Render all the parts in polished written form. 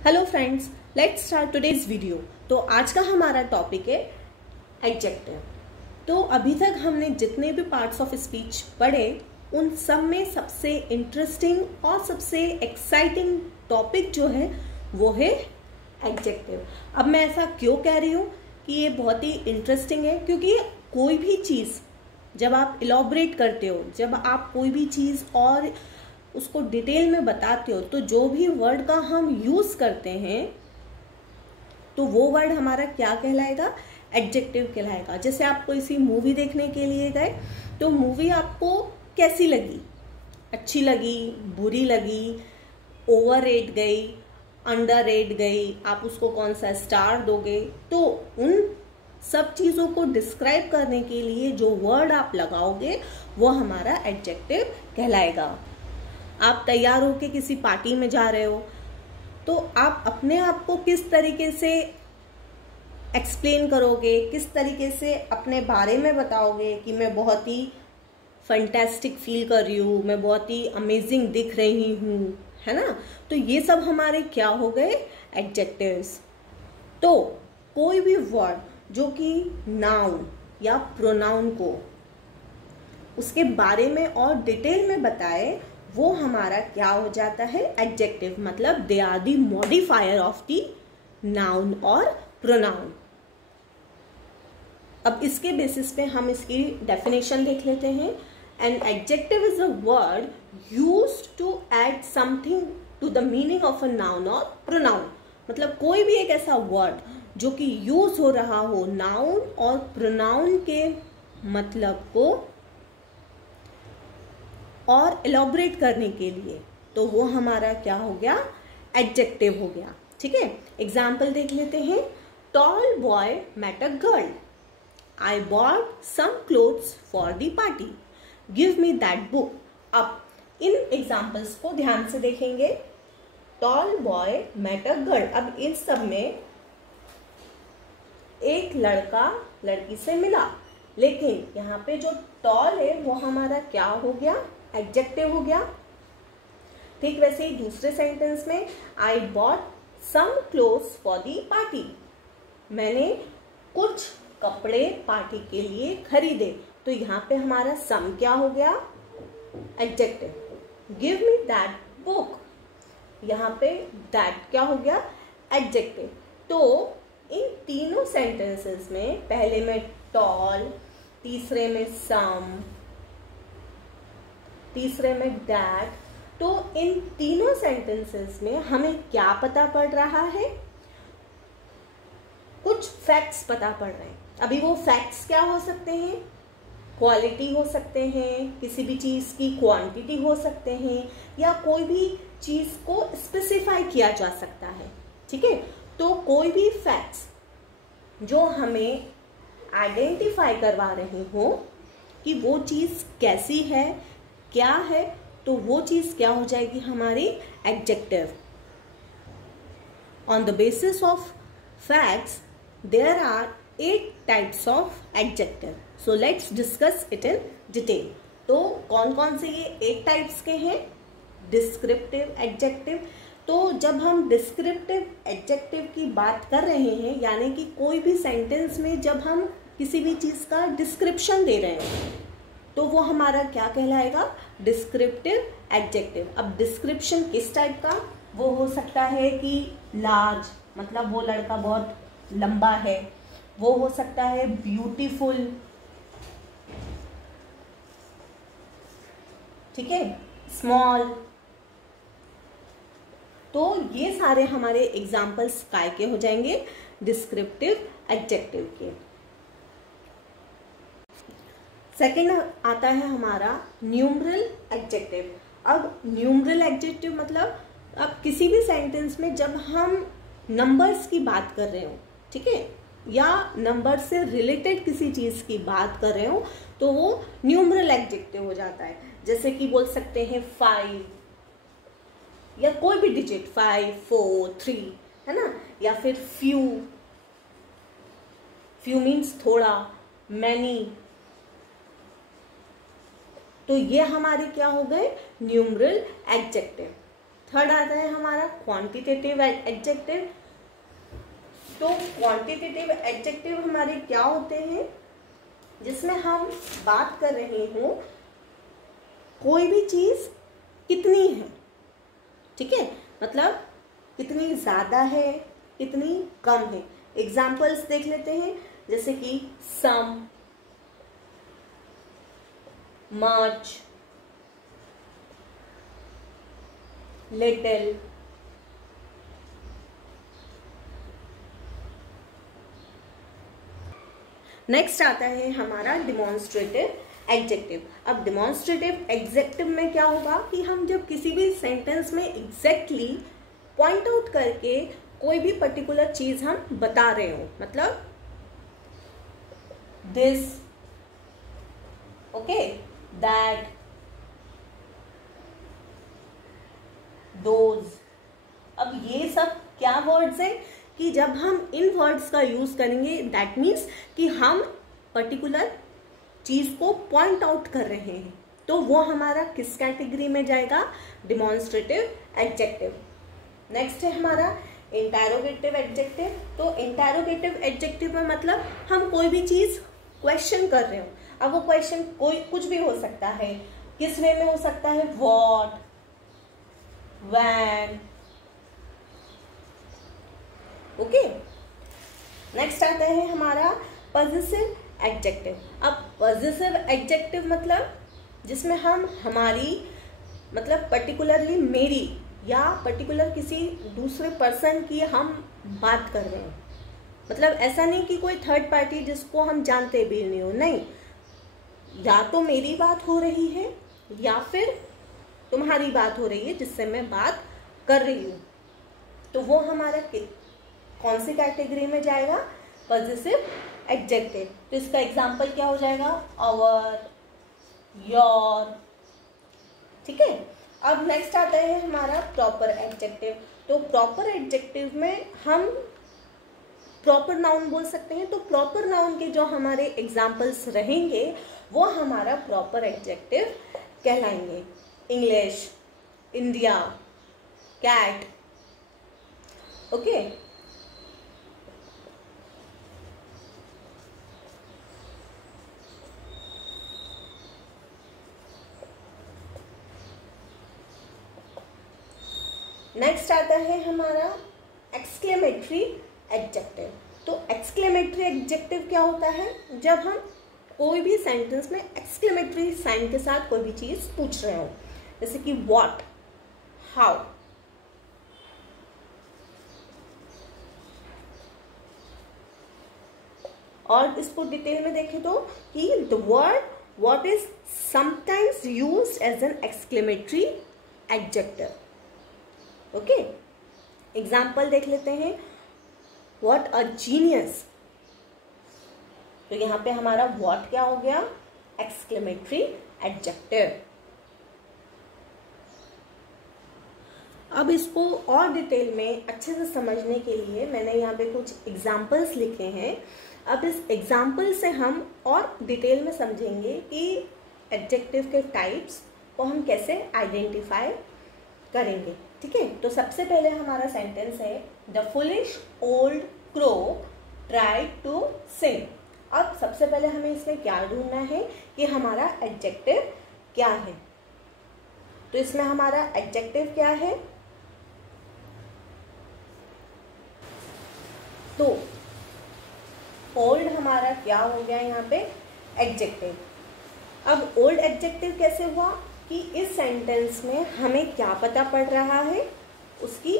Hello friends, let's start today's video. तो आज का हमारा टॉपिक है एडजेक्टिव। तो अभी तक हमने जितने भी पार्ट्स ऑफ स्पीच पढ़े उन सब में सबसे इंटरेस्टिंग और सबसे एक्साइटिंग टॉपिक जो है वो है एडजेक्टिव। अब मैं ऐसा क्यों कह रही हूँ कि ये बहुत ही इंटरेस्टिंग है, क्योंकि कोई भी चीज़ जब आप इलॉबरेट करते हो, जब आप कोई भी चीज़ और उसको डिटेल में बताते हो, तो जो भी वर्ड का हम यूज करते हैं तो वो वर्ड हमारा क्या कहलाएगा? एडजेक्टिव कहलाएगा। जैसे आप कोई सी मूवी देखने के लिए गए तो मूवी आपको कैसी लगी? अच्छी लगी, बुरी लगी, ओवर रेट गई, अंडर रेट गई, आप उसको कौन सा स्टार दोगे? तो उन सब चीज़ों को डिस्क्राइब करने के लिए जो वर्ड आप लगाओगे वो हमारा एडजेक्टिव कहलाएगा। आप तैयार होके किसी पार्टी में जा रहे हो तो आप अपने आप को किस तरीके से एक्सप्लेन करोगे, किस तरीके से अपने बारे में बताओगे कि मैं बहुत ही फैंटास्टिक फील कर रही हूँ, मैं बहुत ही अमेजिंग दिख रही हूँ, है ना? तो ये सब हमारे क्या हो गए? एडजेक्टिव्स। तो कोई भी वर्ड जो कि नाउन या प्रोनाउन को उसके बारे में और डिटेल में बताए वो हमारा क्या हो जाता है? एडजेक्टिव। मतलब they are the modifier of the noun और प्रोनाउन। अब इसके बेसिस पे हम इसकी डेफिनेशन देख लेते हैं। An adjective is a word used to add something to the meaning of a noun और प्रोनाउन। मतलब कोई भी एक ऐसा वर्ड जो कि यूज हो रहा हो नाउन और प्रोनाउन के मतलब को और एलॉबरेट करने के लिए, तो वो हमारा क्या हो गया? एडजेक्टिव हो गया। ठीक है, एग्जाम्पल देख लेते हैं। Tall boy met a girl, I bought some clothes for the party, give me that book. अब इन एग्जाम्पल्स को ध्यान से देखेंगे। Tall boy met a girl, अब इन सब में एक लड़का लड़की से मिला, लेकिन यहाँ पे जो टॉल है वो हमारा क्या हो गया? एडजेक्टिव हो गया। ठीक वैसे ही दूसरे सेंटेंस में I bought some clothes for the party, मैंने कुछ कपड़े पार्टी के लिए खरीदे, तो यहाँ पे हमारा सम क्या हो गया? Adjective. Give me that book, यहाँ पे दैट क्या हो गया? एडजेक्टिव। तो इन तीनों सेंटेंसेस में, पहले में टॉल, तीसरे में सम, तीसरे में दैट, तो इन तीनों सेंटेंसेस में हमें क्या पता पड़ रहा है? कुछ फैक्ट्स पता पड़ रहे हैं। अभी वो फैक्ट्स क्या हो सकते हैं? क्वालिटी हो सकते हैं, किसी भी चीज की क्वांटिटी हो सकते हैं, या कोई भी चीज को स्पेसिफाई किया जा सकता है। ठीक है, तो कोई भी फैक्ट्स जो हमें आइडेंटिफाई करवा रहे हो कि वो चीज कैसी है, क्या है, तो वो चीज क्या हो जाएगी? हमारी adjective. On the basis of facts there are 8 types of adjective. So let's discuss it in detail. तो कौन कौन से ये 8 टाइप्स के हैं? Descriptive adjective. तो जब हम डिस्क्रिप्टिव एडजेक्टिव की बात कर रहे हैं, यानी कि कोई भी सेंटेंस में जब हम किसी भी चीज का डिस्क्रिप्शन दे रहे हैं तो वो हमारा क्या कहलाएगा? Descriptive adjective. अब डिस्क्रिप्शन किस टाइप का? वो हो सकता है कि लार्ज, मतलब वो लड़का बहुत लंबा है। वो हो सकता है ब्यूटीफुल, ठीक है, स्मॉल। तो ये सारे हमारे एग्जाम्पल्स काय के हो जाएंगे? डिस्क्रिप्टिव एडजेक्टिव के। सेकेंड आता है हमारा न्यूमरल एडजेक्टिव। अब न्यूमरल एडजेक्टिव मतलब अब किसी भी सेंटेंस में जब हम नंबर्स की बात कर रहे हो, ठीक है, या नंबर से रिलेटेड किसी चीज की बात कर रहे हो, तो वो न्यूमरल एडजेक्टिव हो जाता है। जैसे कि बोल सकते हैं 5, या कोई भी डिजिट 5, 4, 3, है ना, या फिर फ्यू। फ्यू मीन्स थोड़ा, मैनी। तो ये हमारे क्या हो गए? Numeral adjective. थर्ड आता है हमारा क्वांटिटेटिव एडजेक्टिव। तो क्वांटिटेटिव एडजेक्टिव हमारे क्या होते हैं, जिसमें हम बात कर रहे हो कोई भी चीज कितनी है, ठीक है, मतलब कितनी ज्यादा है, कितनी कम है। एग्जाम्पल्स देख लेते हैं, जैसे कि सम, मच, लिटिल। नेक्स्ट आता है हमारा डिमॉन्स्ट्रेटिव एडजेक्टिव। अब डिमॉन्स्ट्रेटिव एडजेक्टिव में क्या होगा कि हम जब किसी भी सेंटेंस में एग्जैक्टली पॉइंट आउट करके कोई भी पर्टिकुलर चीज हम बता रहे हो, मतलब दिस, ओके, दैट, दोज। अब ये सब क्या वर्ड्स हैं कि जब हम इन वर्ड्स का यूज करेंगे दैट मीन्स कि हम पर्टिकुलर चीज को पॉइंट आउट कर रहे हैं, तो वो हमारा किस कैटेगरी में जाएगा, डिमॉन्स्ट्रेटिव एडजेक्टिव। नेक्स्ट है हमारा इंटरोगेटिव एडजेक्टिव। तो इंटरोगेटिव एडजेक्टिव में मतलब हम कोई भी चीज क्वेश्चन कर रहे हो। अब वो क्वेश्चन कोई कुछ भी हो सकता है, किस वे में हो सकता है, व्हाट, व्हेन, ओके। नेक्स्ट आता है हमारा पॉजिटिव एडजेक्टिव। अब पॉजिटिव एडजेक्टिव मतलब जिसमें हम हमारी, मतलब पर्टिकुलरली मेरी या पर्टिकुलर किसी दूसरे पर्सन की हम बात कर रहे हैं। मतलब ऐसा नहीं कि कोई थर्ड पार्टी जिसको हम जानते भी नहीं हो, नहीं, या तो मेरी बात हो रही है या फिर तुम्हारी बात हो रही है जिससे मैं बात कर रही हूँ, तो वो हमारा कौन सी कैटेगरी में जाएगा, पॉजिटिव एडजेक्टिव। तो इसका एग्जाम्पल क्या हो जाएगा, आवर, योर, ठीक है। अब नेक्स्ट आता है हमारा प्रॉपर एडजेक्टिव। तो प्रॉपर एडजेक्टिव में हम प्रॉपर नाउन बोल सकते हैं। तो प्रॉपर नाउन के जो हमारे एग्जाम्पल्स रहेंगे वो हमारा प्रॉपर एडजेक्टिव कहलाएंगे। English, India, cat, okay. Next आता है हमारा एक्सक्लेमेटरी एडजेक्टिव। तो एक्सक्लेमेटरी एडजेक्टिव क्या होता है, जब हम कोई भी सेंटेंस में एक्सक्लेमेटरी साइन के साथ कोई भी चीज पूछ रहे हो, जैसे कि व्हाट, हाउ, और इसको डिटेल में देखें तो कि the word what is sometimes used as an exclamatory adjective, okay. Example देख लेते हैं, व्हाट अ जीनियस। तो यहां पे हमारा व्हाट क्या हो गया, एक्सक्लेमेटरी एडजेक्टिव। अब इसको और डिटेल में अच्छे से समझने के लिए मैंने यहाँ पे कुछ एग्जाम्पल्स लिखे हैं। अब इस एग्जाम्पल से हम और डिटेल में समझेंगे कि एडजेक्टिव के टाइप्स को हम कैसे आइडेंटिफाई करेंगे, ठीक है। तो सबसे पहले हमारा सेंटेंस है, the foolish old crow tried to sing. अब सबसे पहले हमें इसमें क्या ढूंढना है कि हमारा एडजेक्टिव क्या है। तो इसमें हमारा एडजेक्टिव क्या है, तो ओल्ड हमारा क्या हो गया यहाँ पे, एडजेक्टिव। अब ओल्ड एडजेक्टिव कैसे हुआ कि इस सेंटेंस में हमें क्या पता पड़ रहा है, उसकी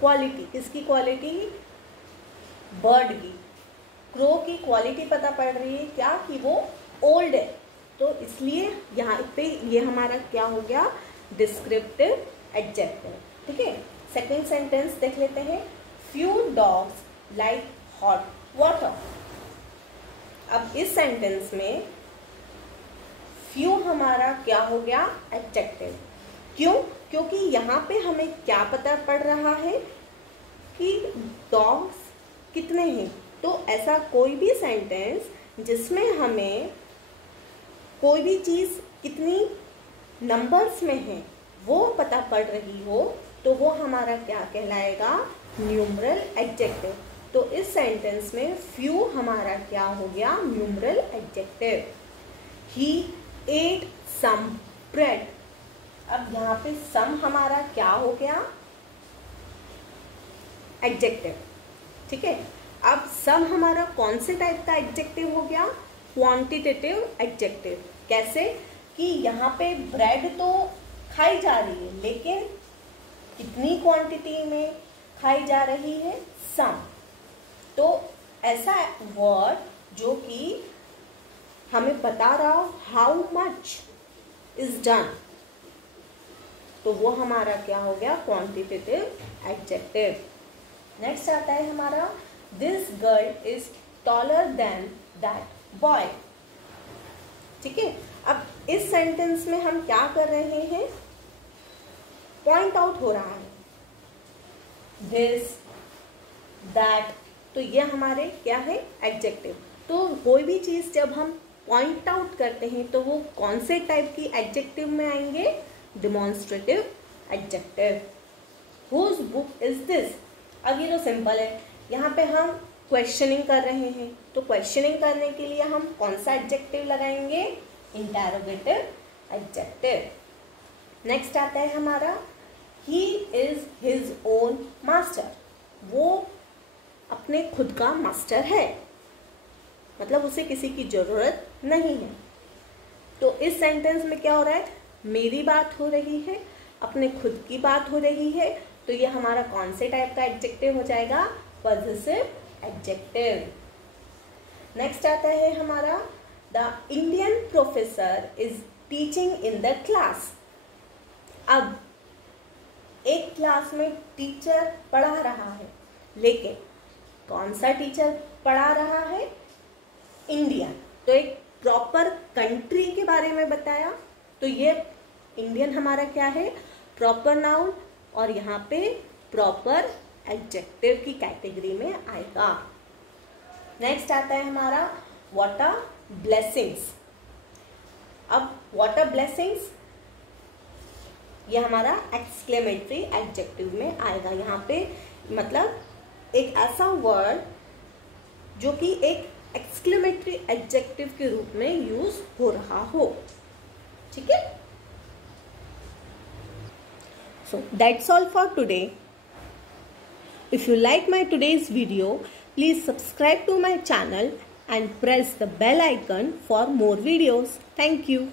क्वालिटी, किसकी क्वालिटी, बर्ड की, क्रो की क्वालिटी पता पड़ रही है क्या, कि वो ओल्ड है। तो इसलिए यहाँ पे ये हमारा क्या हो गया, डिस्क्रिप्टिव एडजेक्टिव, ठीक है। सेकेंड सेंटेंस देख लेते हैं, few dogs like hot water. अब इस सेंटेंस में फ्यू हमारा क्या हो गया, एडजेक्टिव। क्यों, क्योंकि यहाँ पे हमें क्या पता पड़ रहा है कि डॉग्स कितने हैं। तो ऐसा कोई भी सेंटेंस जिसमें हमें कोई भी चीज़ कितनी नंबर्स में है वो पता पड़ रही हो, तो वो हमारा क्या कहलाएगा, न्यूमरल एडजेक्टिव। तो इस सेंटेंस में फ्यू हमारा क्या हो गया, numeral adjective. He ate some bread, अब यहाँ पे सम हमारा क्या हो गया, एडजेक्टिव। ठीक है, अब सम हमारा कौन से टाइप का एडजेक्टिव हो गया, क्वांटिटेटिव एडजेक्टिव। कैसे कि यहाँ पे ब्रेड तो खाई जा रही है, लेकिन कितनी क्वांटिटी में खाई जा रही है, सम। तो ऐसा वर्ड जो कि हमें बता रहा हो हाउ मच इज डन, तो वो हमारा क्या हो गया, क्वांटिटेटिव एडजेक्टिव। नेक्स्ट आता है हमारा this girl is taller than that boy. ठीक है, अब इस सेंटेंस में हम क्या कर रहे हैं, पॉइंट आउट हो रहा है, दिस दैट, तो ये हमारे क्या है, एडजेक्टिव। तो कोई भी चीज जब हम पॉइंट आउट करते हैं तो वो कौन से टाइप की एडजेक्टिव में आएंगे, demonstrative adjective. Whose book is this, अब ये तो सिंपल है, यहाँ पे हम क्वेश्चनिंग कर रहे हैं, तो क्वेश्चनिंग करने के लिए हम कौन सा एडजेक्टिव लगाएंगे, इंटरोगेटिव एडजेक्टिव। नेक्स्ट आता है हमारा he is his own master, वो अपने खुद का मास्टर है, मतलब उसे किसी की जरूरत नहीं है। तो इस सेंटेंस में क्या हो रहा है, मेरी बात हो रही है, अपने खुद की बात हो रही है, तो ये हमारा कौन से टाइप का एडजेक्टिव हो जाएगा, पॉजिटिव एडजेक्टिव। नेक्स्ट आता है हमारा the Indian professor is teaching in the class. अब एक क्लास में टीचर पढ़ा रहा है, लेकिन कौन सा टीचर पढ़ा रहा है, इंडियन। तो एक प्रॉपर कंट्री के बारे में बताया, तो ये इंडियन हमारा क्या है, प्रॉपर नाउन, और यहाँ पे प्रॉपर एडजेक्टिव की कैटेगरी में आएगा। नेक्स्ट आता है हमारा व्हाट आर ब्लेसिंग्स। अब व्हाट आर ब्लेसिंग्स ये हमारा एक्सक्लेमेटरी एडजेक्टिव में आएगा। यहाँ पे मतलब एक ऐसा वर्ड जो कि एक एक्सक्लेमेटरी एडजेक्टिव के रूप में यूज हो रहा हो। ठीक है, so that's all for today. If you like my today's video, please subscribe to my channel and press the bell icon for more videos. Thank you.